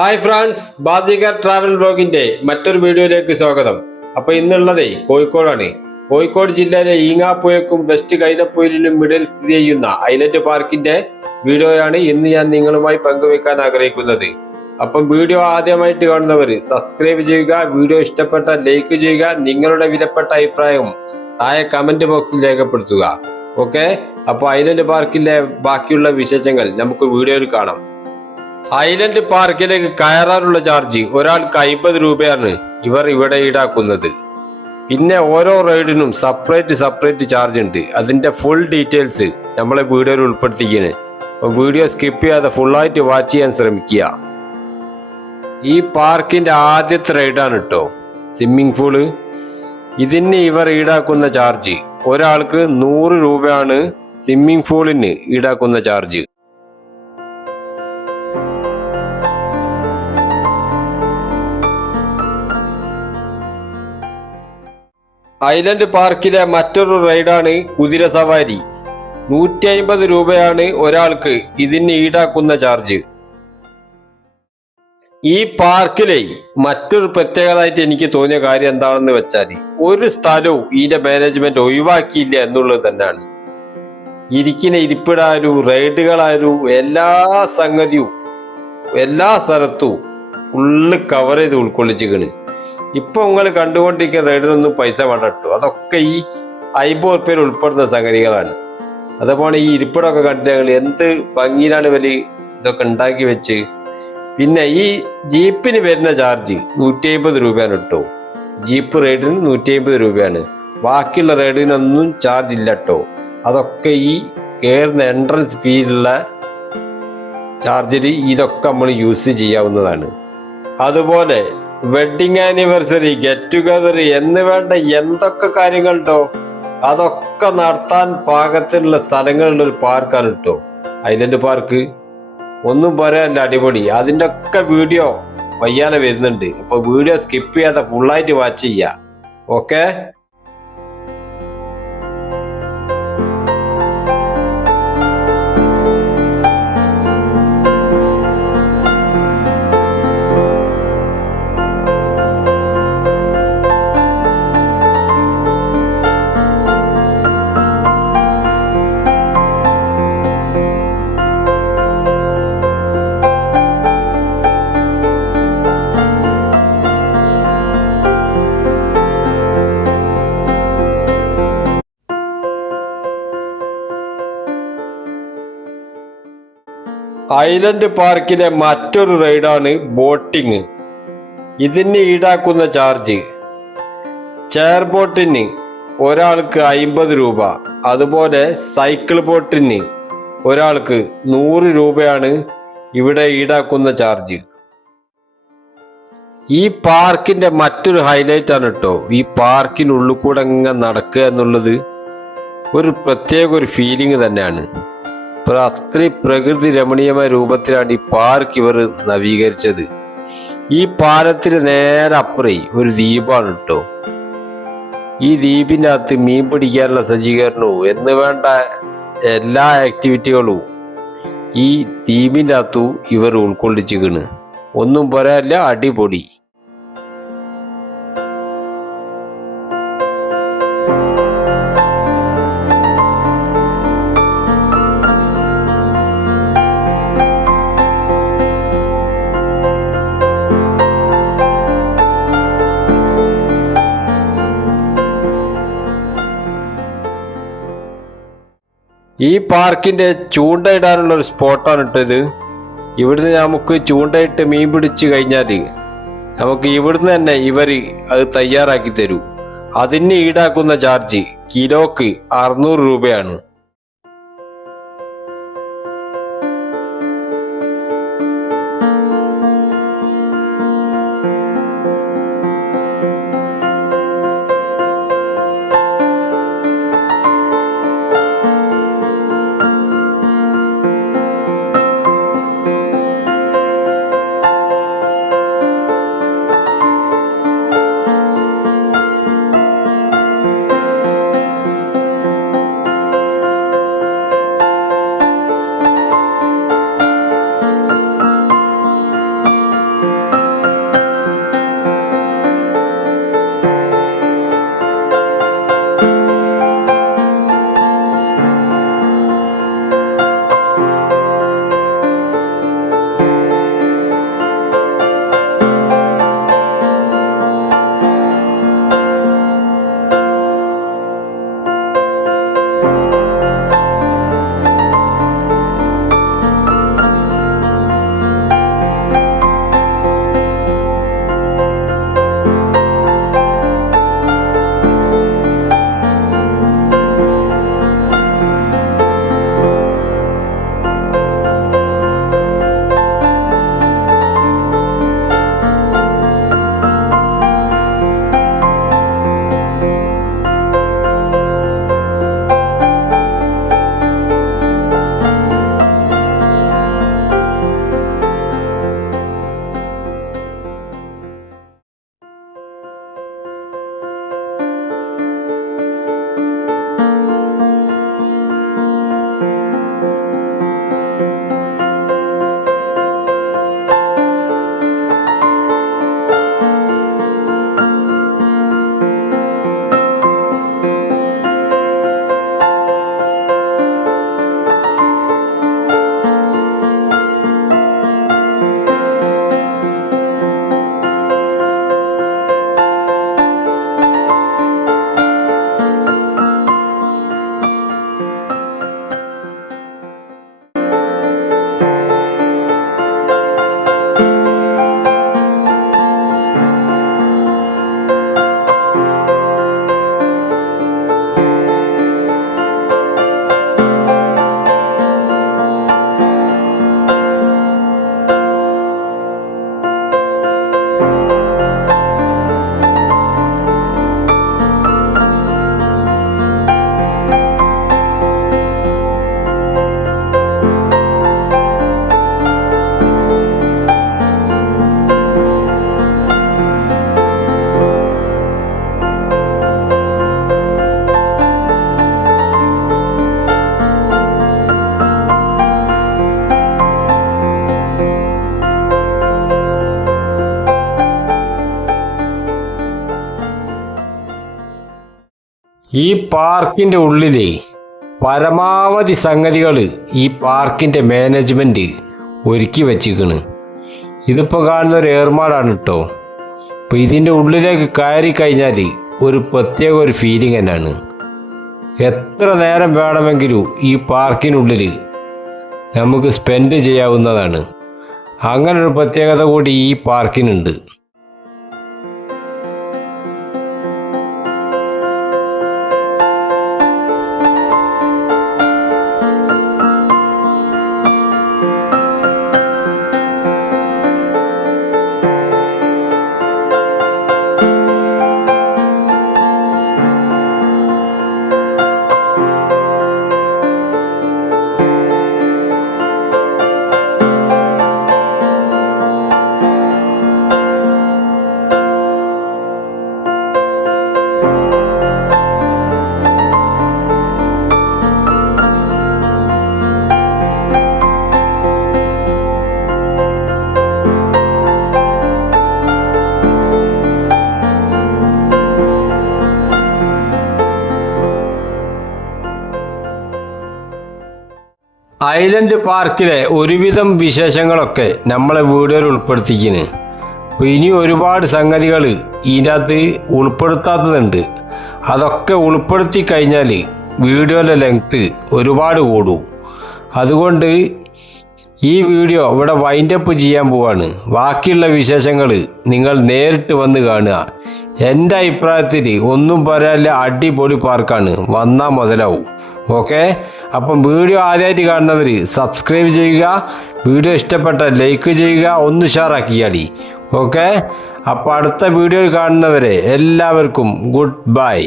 Hi France, ബാദികർ travel ബ്ലോഗിന്റെ മറ്റൊരു വീഡിയോയിലേക്ക് സ്വാഗതം. അപ്പൊ ഇന്നുള്ളതേ കോഴിക്കോടാണ്. കോഴിക്കോട് ജില്ലയിലെ ഈങ്ങാപ്പുഴക്കും വെസ്റ്റ് കൈതപ്പൊയിലിനും ഇടയിൽ സ്ഥിതി ചെയ്യുന്ന ഐലൻഡ് പാർക്കിന്റെ വീഡിയോയാണ് ഇന്ന് ഞാൻ നിങ്ങളുമായി പങ്കുവെക്കാൻ ആഗ്രഹിക്കുന്നത്. അപ്പം വീഡിയോ ആദ്യമായിട്ട് കാണുന്നവർ സബ്സ്ക്രൈബ് ചെയ്യുക, വീഡിയോ ഇഷ്ടപ്പെട്ട ലൈക്ക് ചെയ്യുക, നിങ്ങളുടെ വിലപ്പെട്ട അഭിപ്രായവും താഴെ കമന്റ് ബോക്സിൽ രേഖപ്പെടുത്തുക. ഓക്കെ, അപ്പൊ ഐലൻഡ് പാർക്കിന്റെ ബാക്കിയുള്ള വിശേഷങ്ങൾ നമുക്ക് വീഡിയോയിൽ കാണാം. ഐലൻഡ് പാർക്കിലേക്ക് കയറാനുള്ള ചാർജ് ഒരാൾക്ക് 50 രൂപയാണ് ഇവർ ഇവിടെ ഈടാക്കുന്നത്. പിന്നെ ഓരോ റൈഡിനും സെപ്പറേറ്റ് ചാർജ് ഉണ്ട്. അതിന്റെ ഫുൾ ഡീറ്റെയിൽസ് നമ്മളെ വീഡിയോയിൽ ഉൾപ്പെടുത്തിയിരിക്കുന്നത്. അപ്പോൾ വീഡിയോ സ്കിപ്പ് ചെയ്യാതെ ഫുള്ളായിട്ട് വാച്ച് ചെയ്യാൻ ശ്രമിക്കുക. ഈ പാർക്കിന്റെ ആദ്യത്തെ റൈഡാണ് കേട്ടോ സ്വിമ്മിംഗ് പൂള്. ഇതിന് ഇവർ ഈടാക്കുന്ന ചാർജ് ഒരാൾക്ക് 100 രൂപയാണ് സ്വിമ്മിംഗ് പൂളിന് ഈടാക്കുന്ന ചാർജ്. ഐലൻഡ് പാർക്കിലെ മറ്റൊരു റൈഡാണ് കുതിര സവാരി. 150 രൂപയാണ് ഒരാൾക്ക് ഇതിന് ഈടാക്കുന്ന ചാർജ്. ഈ പാർക്കിലെ മറ്റൊരു പ്രത്യേകതയായിട്ട് എനിക്ക് തോന്നിയ കാര്യം എന്താണെന്ന് വെച്ചാൽ ഒരു സ്ഥലവും ഇതിന്റെ മാനേജ്മെന്റ് ഒഴിവാക്കിയില്ല എന്നുള്ളത് തന്നെയാണ്. ഇരിക്കുന്ന ഇരിപ്പിടാനും റൈഡുകളായാലും എല്ലാ സംഗതിയും എല്ലാ സ്ഥലത്തും ഫുള്ള് കവർ ചെയ്ത് ഉൾക്കൊള്ളിച്ചിക്കണ്. ഇപ്പൊ നിങ്ങൾ കണ്ടുകൊണ്ടിരിക്കുന്ന റൈഡിനൊന്നും പൈസ വേണ്ട കേട്ടോ. അതൊക്കെ ഈ 50 രൂപയിൽ ഉൾപ്പെടുന്ന സംഗതികളാണ്. അതേപോലെ ഈ ഇരിപ്പിടമൊക്കെ കണ്ടിട്ട് ഞങ്ങൾ എന്ത് ഭംഗിയിലാണ് ഇവര് ഇതൊക്കെ ഉണ്ടാക്കി വെച്ച്. പിന്നെ ഈ ജീപ്പിന് വരുന്ന ചാർജ് 150 രൂപയാണ് കേട്ടോ. ജീപ്പ് റൈഡിന് 150 രൂപയാണ്. ബാക്കിയുള്ള റൈഡിനൊന്നും ചാർജ് ഇല്ല കേട്ടോ. അതൊക്കെ ഈ കയറുന്ന എൻട്രൻസ് ഫീലുള്ള ചാർജിൽ ഇതൊക്കെ നമ്മൾ യൂസ് ചെയ്യാവുന്നതാണ്. അതുപോലെ വെഡിങ് ആനിവേഴ്സറി, ഗെറ്റ് ടുഗദർ എന്ന് വേണ്ട എന്തൊക്കെ കാര്യങ്ങളുണ്ടോ അതൊക്കെ നടത്താൻ പാകത്തിനുള്ള സ്ഥലങ്ങളുള്ള ഒരു പാർക്കാണ് കേട്ടോ ഐലൻഡ് പാർക്ക്. ഒന്നും പറയാനില്ല, അടിപൊളി. അതിൻ്റെ ഒക്കെ വീഡിയോ വയ്യാതെ വരുന്നുണ്ട്. അപ്പൊ വീഡിയോ സ്കിപ്പ് ചെയ്യാതെ ഫുള്ളായിട്ട് വാച്ച് ചെയ്യുക. ഓക്കെ, ഐലൻഡ് പാർക്കിലെ മറ്റൊരു റൈഡാണ് ബോട്ടിങ്. ഇതിന് ഈടാക്കുന്ന ചാർജ് ചെയർ ബോട്ടിന് ഒരാൾക്ക് 50 രൂപ. അതുപോലെ സൈക്കിൾ ബോട്ടിന് ഒരാൾക്ക് 100 രൂപയാണ് ഇവിടെ ഈടാക്കുന്ന ചാർജ്. ഈ പാർക്കിന്റെ മറ്റൊരു ഹൈലൈറ്റ് ആണ് കേട്ടോ ഈ പാർക്കിനുള്ളിൽ കൂടെ അങ്ങ് നടക്കുക എന്നുള്ളത്. ഒരു പ്രത്യേക ഒരു ഫീലിംഗ് തന്നെയാണ്. അത്രയും പ്രകൃതി രമണീയമായ രൂപത്തിലാണ് ഈ പാർക്ക് ഇവർ നവീകരിച്ചത്. ഈ പാലത്തിന് നേരെ അപ്പുറേ ഒരു ദ്വീപാണ് കേട്ടോ. ഈ ദ്വീപിൻ്റെ അകത്ത് മീൻ പിടിക്കാനുള്ള സജ്ജീകരണവും എന്ന് വേണ്ട എല്ലാ ആക്ടിവിറ്റികളും ഈ ദ്വീപിൻ്റെ അകത്തു ഇവർ ഉൾക്കൊള്ളിച്ചിരിക്കണ്. ഒന്നും പറയാനില്ല, അടിപൊളി. ഈ പാർക്കിന്റെ ചൂണ്ടയിടാനുള്ള ഒരു സ്പോട്ടാണ് ഇട്ടത്. ഇവിടുന്ന് നമുക്ക് ചൂണ്ടയിട്ട് മീൻ പിടിച്ചു കഴിഞ്ഞാൽ നമുക്ക് ഇവിടുന്ന് തന്നെ ഇവർ അത് തയ്യാറാക്കി തരും. അതിന് ഈടാക്കുന്ന ചാർജ് കിലോക്ക് 600 രൂപയാണ്. ഈ പാർക്കിൻ്റെ ഉള്ളിൽ പരമാവധി സംഗതികൾ ഈ പാർക്കിൻ്റെ മാനേജ്മെൻറ്റ് ഒരുക്കി വച്ചിരിക്കണ്. ഇതിപ്പോൾ കാണുന്ന ഒരു ഏർമാടാണ് കേട്ടോ. അപ്പോൾ ഇതിൻ്റെ ഉള്ളിലേക്ക് കയറി കഴിഞ്ഞാൽ ഒരു പ്രത്യേക ഒരു ഫീലിംഗ് തന്നെയാണ്. എത്ര നേരം വേണമെങ്കിലും ഈ പാർക്കിനുള്ളിൽ നമുക്ക് സ്പെൻഡ് ചെയ്യാവുന്നതാണ്. അങ്ങനൊരു പ്രത്യേകത കൂടി ഈ പാർക്കിനുണ്ട്. ഐലൻഡ് പാർക്കിലെ ഒരുവിധം വിശേഷങ്ങളൊക്കെ നമ്മളെ വീഡിയോയിൽ ഉൾപ്പെടുത്തിക്കുന്നു. അപ്പോൾ ഇനി ഒരുപാട് സംഗതികൾ ഇതിനകത്ത് ഉൾപ്പെടുത്താത്തതുണ്ട്. അതൊക്കെ ഉൾപ്പെടുത്തി കഴിഞ്ഞാൽ വീഡിയോയിലെ ലെങ്ത്ത് ഒരുപാട് കൂടും. അതുകൊണ്ട് ഈ വീഡിയോ ഇവിടെ വൈൻഡപ്പ് ചെയ്യാൻ പോവാണ്. ബാക്കിയുള്ള വിശേഷങ്ങൾ നിങ്ങൾ നേരിട്ട് വന്ന് കാണുക. എൻ്റെ അഭിപ്രായത്തിൽ ഒന്നും പറയാനില്ല, അടിപൊളി പാർക്കാണ്, വന്നാൽ മുതലാവും. ഓക്കെ, അപ്പം വീഡിയോ ആദ്യമായിട്ട് കാണുന്നവർ സബ്സ്ക്രൈബ് ചെയ്യുക, വീഡിയോ ഇഷ്ടപ്പെട്ടാൽ ലൈക്ക് ചെയ്യുക, ഒന്ന് ഷെയറാക്കിയാടി. ഓക്കെ, അപ്പോൾ അടുത്ത വീഡിയോയിൽ കാണുന്നവരെ എല്ലാവർക്കും ഗുഡ് ബൈ.